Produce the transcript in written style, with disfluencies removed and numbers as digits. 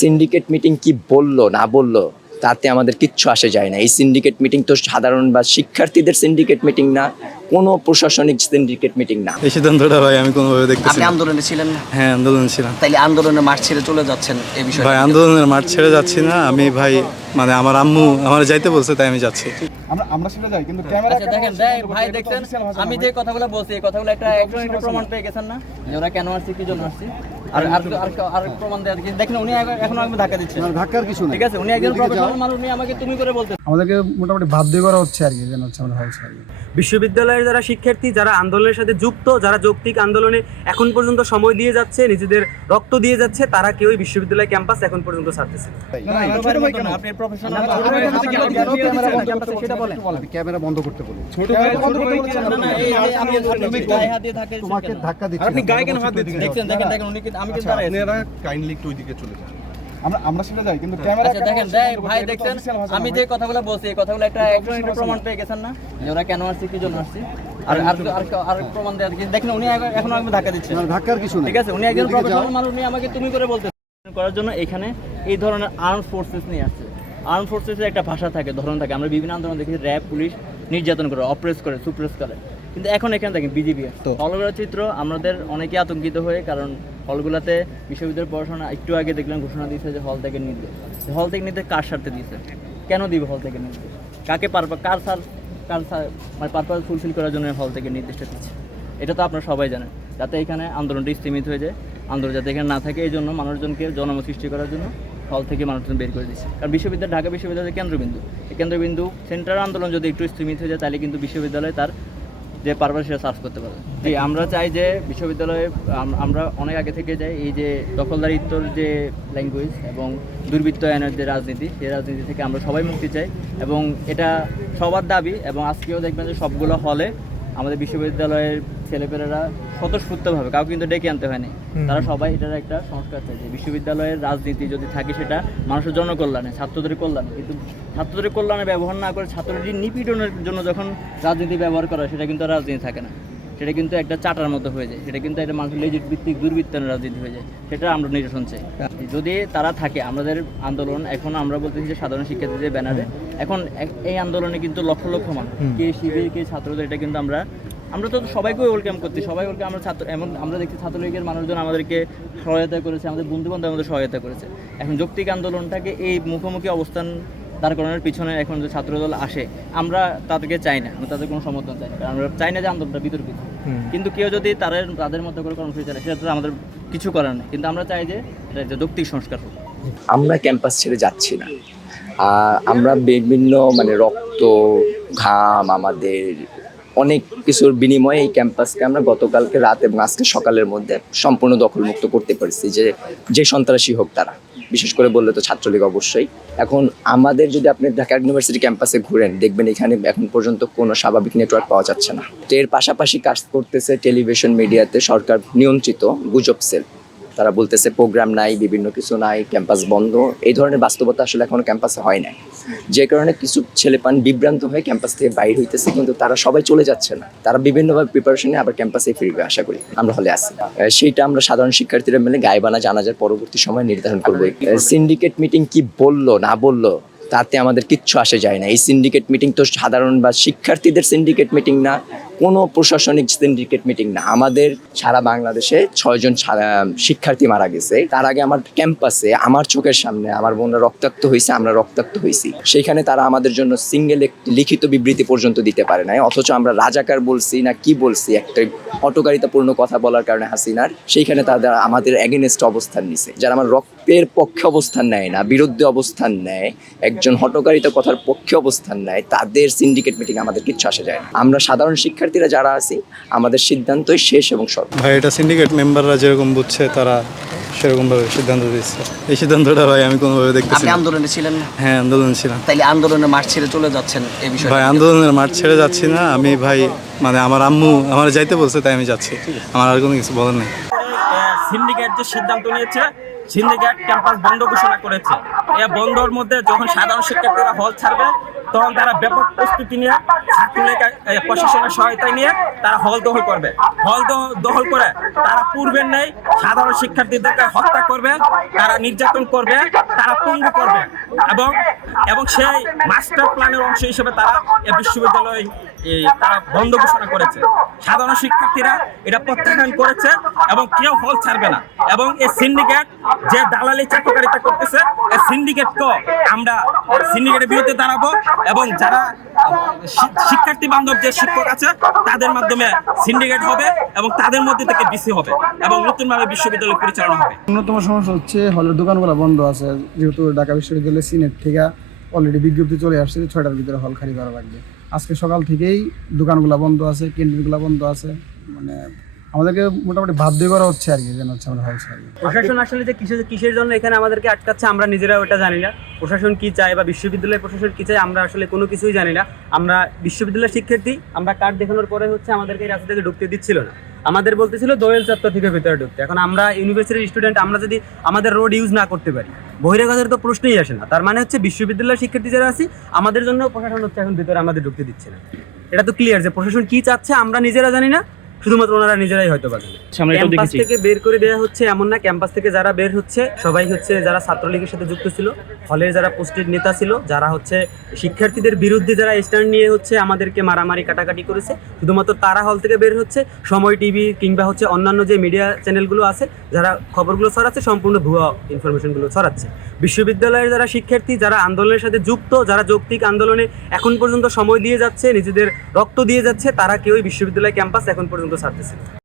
Syndicate meeting কি বললো না বললো তাতে আমাদের কিচ্ছু আসে যায় না। এই সিন্ডিকেট মিটিং তো সাধারণ বা শিক্ষার্থীদের সিন্ডিকেট মিটিং না, কোনো প্রশাসনিক সিন্ডিকেট মিটিং না। এই সিদ্ধান্তটা ভাই আমি কোনোভাবে দেখতেছি আপনি না। আন্দোলনে ছিলেন না? হ্যাঁ, আন্দোলনে ছিলাম। তাইলে আন্দোলনের মাঠ ছেড়ে চলে যাচ্ছেন এই বিষয়ে? ভাই আন্দোলনের মাঠ ছেড়ে যাচ্ছি না আমি ভাই, মানে আমার আম্মু আমার যাইতে বলছে তাই আমি যাচ্ছি। আমরা সেটা যাই কিন্তু ক্যামেরা আচ্ছা দেখেন ভাই দেখছেন আমি যে কথাগুলো বলছি এই কথাগুলো একটা প্রমাণ পেয়ে গেছেন না যে ওরা কেন আসছে কি জন্য আসছে? আর আর আর প্রমাণ দেওয়া দেখেন উনি এখনো আমাকে ধাক্কা দিচ্ছেন। ধাক্কার কিছু ঠিক আছে, উনি একজন প্রফেশনাল মানুষ, উনি আমাকে তুমি করে বলতে আমাদেরকে মোটামুটি বাধ্য করা হচ্ছে আর কি, যেন হচ্ছে আমরা হচ্ছে আর কি। বিশ্ববিদ্যালয়ের যারা শিক্ষার্থী, যারা আন্দোলনের সাথে যুক্ত, যারা যৌক্তিক আন্দোলনে এখন পর্যন্ত সময় দিয়ে যাচ্ছে, নিজেদের রক্ত দিয়ে যাচ্ছে, তারা কেউই বিশ্ববিদ্যালয় ক্যাম্পাস এখন পর্যন্ত ছাড়তেছে না। আপনি প্রফেশনাল সেটা বলেন, ক্যামেরা বন্ধ করতে বলুন। ছোট ভাই তোমাকে ধাক্কা দিচ্ছে, আপনি গায়ে কেন হাত দিচ্ছেন? দেখছেন দেখেন দেখেন উনি আমি কিন্তু দাঁড়াই আছি। আপনারা কাইন্ডলি একটু ওইদিকে চলে যান। আমরা সেটা যাই কিন্তু ক্যামেরা আচ্ছা দেখেন ভাই দেখছেন আমি যে কথাগুলো বলছি এই কথাগুলো একটা প্রমাণ পেয়ে গেছেন না যে ওরা কেন আসছে কি জন্য আসছে? আর আর আর প্রমাণ দেওয়া দেখেন উনি এখনো আমাকে ধাক্কা দিচ্ছেন। ধাক্কার কিছু নেই। ঠিক আছে, উনি একজন প্রফেশনাল মানুষ, উনি আমাকে তুমি করে বলতে করার জন্য এখানে এই ধরনের আর্ম ফোর্সেস নিয়ে আসছে। আর্ম ফোর্সেসের একটা ভাষা থাকে, ধরন থাকে। আমরা বিভিন্ন আন্দোলন দেখি র্যাব পুলিশ নির্যাতন করে, অপ্রেস করে, সুপ্রেস করে, কিন্তু এখন এখানে দেখেন বিজেপি হলগুলোর চিত্র আমাদের অনেকে আতঙ্কিত হয়ে, কারণ হলগুলোতে বিশ্ববিদ্যালয়ের পড়াশোনা একটু আগে দেখলাম ঘোষণা দিয়েছে যে হল থেকে নির্দেশ। হল থেকে নির্দেশ কার স্বার্থে দিয়েছে? কেন দিবে হল থেকে নির্দেশ? কাকে মানে পারপাস ফুলফিল করার জন্য হল থেকে নির্দেশটা দিচ্ছে? এটা তো আপনারা সবাই জানেন, যাতে এখানে আন্দোলনটি স্থিমিত হয়ে যায়, আন্দোলন যাতে এখানে না থাকে, এই জন্য মানুষজনকে জনমত সৃষ্টি করার জন্য হল থেকে মানুষজন বের করে দিচ্ছে। কারণ বিশ্ববিদ্যালয় ঢাকা বিশ্ববিদ্যালয়ের কেন্দ্রবিন্দু, এই কেন্দ্রবিন্দু সেন্ট্রাল আন্দোলন যদি একটু স্থিমিত হয়ে যায় তাহলে কিন্তু বিশ্ববিদ্যালয় তার যে পারপাস সেটা সার্চ করতে পারবে। জি, আমরা চাই যে বিশ্ববিদ্যালয়ে আমরা অনেক আগে থেকে যাই এই যে দখলদারিত্বর যে ল্যাঙ্গুয়েজ এবং দুর্বৃত্তায়নের যে রাজনীতি, সেই রাজনীতি থেকে আমরা সবাই মুক্তি চাই এবং এটা সবার দাবি। এবং আজকেও দেখবেন যে সবগুলো হলে আমাদের বিশ্ববিদ্যালয়ের ছেলেপেলেরা স্বতঃস্ফূর্তভাবে, কাউকে কিন্তু ডেকে আনতে হয়নি, তারা সবাই এটার একটা সংস্কার চাই যে বিশ্ববিদ্যালয়ের রাজনীতি যদি থাকে সেটা মানুষের জনকল্যাণে, ছাত্রদের কল্যাণে, কিন্তু ছাত্রদের কল্যাণে ব্যবহার না করে ছাত্রদের নিপীড়নের জন্য যখন রাজনীতি ব্যবহার করা হয় সেটা কিন্তু রাজনীতি থাকে না, সেটা কিন্তু একটা চাটার মতো হয়ে যায়, সেটা কিন্তু একটা মানুষের লেজিট ভিত্তিক দুর্বৃত্তায়নের রাজনীতি হয়ে যায়। সেটা আমরা নিরসন চাই। যদি তারা থাকে, আমাদের আন্দোলন এখন আমরা বলতেছি যে সাধারণ শিক্ষার্থীদের ব্যানারে এখন এই আন্দোলনে কিন্তু লক্ষ লক্ষ মানুষ, কে শিবির কে ছাত্রদের, এটা কিন্তু আমরা তো সবাইকে ওয়েলকাম করছি, সবাই ওয়েলকাম। আমরা ছাত্র এমন আমরা দেখছি ছাত্রলীগের মানুষজন আমাদেরকে সহায়তা করেছে, আমাদের বন্ধু বান্ধব আমাদের সহায়তা করেছে। এখন যৌক্তিক আন্দোলনটাকে এই মুখোমুখি অবস্থান দাঁড় করানোর পিছনে এখন যে ছাত্রদল আসে, আমরা তাদেরকে চাই না, আমরা তাদের কোনো সমর্থন চাই না, কারণ আমরা চাই না যে আন্দোলনটা বিতর্কিত। কিন্তু কেউ যদি তাদের মতো করে কর্মসূচি চালায় সেটা তো আমাদের কিছু করার নেই, কিন্তু আমরা চাই যে এটা যৌক্তিক সংস্কার হোক। আমরা ক্যাম্পাস ছেড়ে যাচ্ছি না। আমরা বিভিন্ন মানে রক্ত ঘাম আমাদের অনেক কিছুর বিনিময়ে এই ক্যাম্পাসকে আমরা গতকালকে রাত এবং আজকে সকালের মধ্যে সম্পূর্ণ দখলমুক্ত করতে পারছি। যে সন্ত্রাসী হোক তারা, বিশেষ করে বললে তো ছাত্রলীগ অবশ্যই। এখন আমাদের যদি আপনি ঢাকা ইউনিভার্সিটি ক্যাম্পাসে ঘুরেন দেখবেন এখানে এখন পর্যন্ত কোনো স্বাভাবিক নেটওয়ার্ক পাওয়া যাচ্ছে না। এর পাশাপাশি কাজ করতেছে টেলিভিশন মিডিয়াতে সরকার নিয়ন্ত্রিত গুজব সেল। তারা বলতেছে প্রোগ্রাম নাই, বিভিন্ন কিছু নাই, ক্যাম্পাস বন্ধ। এই ধরনের বাস্তবতা আসলে এখনো ক্যাম্পাসে হয় না, যে কারণে কিছু ছেলেপান বিভ্রান্ত হয়ে ক্যাম্পাস থেকে বাইর হইতেছে, কিন্তু তারা সবাই চলে যাচ্ছে না। তারা বিভিন্নভাবে প্রিপারেশন নিয়ে আবার ক্যাম্পাসে ফিরবে আশা করি। আমরা হলে আসি, সেইটা আমরা সাধারণ শিক্ষার্থীরা মিলে গায়েবানা জানাজার পরবর্তী সময় নির্ধারণ করবো। সিন্ডিকেট মিটিং কি বললো না বললো তাতে আমাদের কিচ্ছু আসে যায় না। এই সিন্ডিকেট মিটিং তো সাধারণ বা শিক্ষার্থীদের সিন্ডিকেট মিটিং না, কোনো প্রশাসনিক সিন্ডিকেট মিটিং না। আমাদের সারা বাংলাদেশে 6 জন শিক্ষার্থী মারা গেছে। তার আগে আমার ক্যাম্পাসে আমার চোখের সামনে আমার বোনরা রক্তাক্ত হয়েছে, আমরা রক্তাক্ত হয়েছি। সেইখানে তারা আমাদের জন্য সিঙ্গেল লিখিত বিবৃতি পর্যন্ত দিতে পারে নাই, অথচ আমরা রাজাকার বলছি না কি বলছি একটা হটকারিতাপূর্ণ কথা বলার কারণে হাসিনার, সেইখানে তারা আমাদের এগেনস্ট অবস্থান নিছে। যারা আমার রক্তের পক্ষে অবস্থান নেয় না, বিরুদ্ধে অবস্থান নেয়, একজন হটকারিতা কথার পক্ষে অবস্থান নেয়, তাদের সিন্ডিকেট মিটিং আমাদের কিচ্ছু আসে যায় না। আমরা সাধারণ শিক্ষার্থীরা যারা আছি আমাদের সিদ্ধান্তই শেষ এবং সর্ব। ভাই এটা সিন্ডিকেট মেম্বাররা যেরকম বুঝছে তারা সেরকমভাবে সিদ্ধান্ত দিচ্ছে। এই সিদ্ধান্তটা ভাই আমি কোনোভাবে দেখতেছি আপনি না। আন্দোলনে ছিলেন না? হ্যাঁ, আন্দোলনে ছিলাম। তাইলে আন্দোলনের মাঠ ছেড়ে চলে যাচ্ছেন এই বিষয়ে? ভাই আন্দোলনের মাঠ ছেড়ে যাচ্ছি না আমি ভাই, মানে আমার আম্মু আমার যাইতে বলছে তাই আমি যাচ্ছি, আমার আর কোনো কিছু বলার নেই। সিন্ডিকেট যে সিদ্ধান্ত নিয়েছে, সিন্ডিকেট ক্যাম্পাস বন্ধ ঘোষণা করেছে। এই বন্ধের মধ্যে যখন সাধারণ শিক্ষার্থীরা হল ছাড়বে তখন তারা ব্যাপক প্রস্তুতি নিয়ে ছাত্রলীগ প্রশাসনের সহায়তায় নিয়ে তারা হল দখল করবে। দখল করে তারা পূর্বের নেই সাধারণ শিক্ষার্থীদেরকে হত্যা করবে, তারা নির্যাতন করবে, তারা পঙ্গু করবে এবং সেই মাস্টার প্ল্যানের অংশ হিসেবে তারা এই বিশ্ববিদ্যালয় তারা বন্ধ ঘোষণা করেছে। সাধারণ শিক্ষার্থীরা এটা প্রত্যাখ্যান করেছে এবং কেউ হল ছাড়বে না। এবং এই সিন্ডিকেট যে দালালি চাকরিকারিতা করতেছে, এই সিন্ডিকেটকে আমরা সিন্ডিকেটের বিরুদ্ধে দাঁড়াবো এবং যারা শিক্ষার্থী বান্ধব যে শিক্ষক আছে তাদের মাধ্যমে সিন্ডিকেট হবে এবং তাদের মধ্যে থেকে বিসি হবে এবং নতুনভাবে বিশ্ববিদ্যালয় পরিচালনা হবে। অন্যতম সমস্যা হচ্ছে হলের দোকানগুলো বন্ধ আছে, যেহেতু ঢাকা বিশ্ববিদ্যালয়ের সিনেট থেকে অলরেডি বিজ্ঞপ্তি চলে আসছে যে 6টার ভিতরে হল খালি করা লাগবে। আজকে সকাল থেকেই দোকানগুলো বন্ধ আছে, ক্যান্টিনগুলো বন্ধ আছে, মানে আমাদেরকে মোটামুটি বাধ্য করা হচ্ছে আর কি, যেন হচ্ছে আমরা হল ছাড়ি। প্রশাসন আসলে যে কিসের জন্য এখানে আমাদেরকে আটকাচ্ছে আমরা নিজেরা ওটা জানি না। প্রশাসন কি চায় বা বিশ্ববিদ্যালয়ের প্রশাসন কি চায় আমরা আসলে কোনো কিছুই জানি না। আমরা বিশ্ববিদ্যালয়ের শিক্ষার্থী, আমরা কার্ড দেখানোর পরে হচ্ছে আমাদেরকে এই রাস্তা থেকে ঢুকতে দিচ্ছিল না, আমাদের বলতেছিল দোয়েল চত্বর থেকে ভেতরে ঢুকতে। এখন আমরা ইউনিভার্সিটির স্টুডেন্ট, আমরা যদি আমাদের রোড ইউজ না করতে পারি, বহিরাগতের তো প্রশ্নই আসে না। তার মানে হচ্ছে বিশ্ববিদ্যালয়ের শিক্ষার্থী যারা আছি আমাদের জন্য প্রশাসন হচ্ছে এখন ভিতরে আমাদের ঢুকতে দিচ্ছে না। এটা তো ক্লিয়ার যে প্রশাসন কি চাচ্ছে আমরা নিজেরা জানি না, শুধুমাত্র ওনারা নিজেরাই হয়তো জানে। ক্যাম্পাস থেকে বের করে দেওয়া হচ্ছে এমন না, ক্যাম্পাস থেকে যারা বের হচ্ছে সবাই হচ্ছে যারা ছাত্রলীগের সাথে যুক্ত ছিল, হলের যারা পোস্টেড নেতা ছিল, যারা হচ্ছে শিক্ষার্থীদের বিরুদ্ধে যারা স্ট্যান্ড নিয়ে হচ্ছে আমাদেরকে মারামারি কাটাকাটি করেছে, শুধুমাত্র তারা হল থেকে বের হচ্ছে। সময় টিভি কিংবা হচ্ছে অন্যান্য যে মিডিয়া চ্যানেলগুলো আছে যারা খবরগুলো ছড়াচ্ছে সম্পূর্ণ ভুয়া ইনফরমেশনগুলো ছড়াচ্ছে। বিশ্ববিদ্যালয়ের যারা শিক্ষার্থী, যারা আন্দোলনের সাথে যুক্ত, যারা যৌক্তিক আন্দোলনে এখন পর্যন্ত সময় দিয়ে যাচ্ছে, নিজেদের রক্ত দিয়ে যাচ্ছে, তারা কেউই বিশ্ববিদ্যালয় ক্যাম্পাস এখন পর্যন্ত ছাড়তেছে না।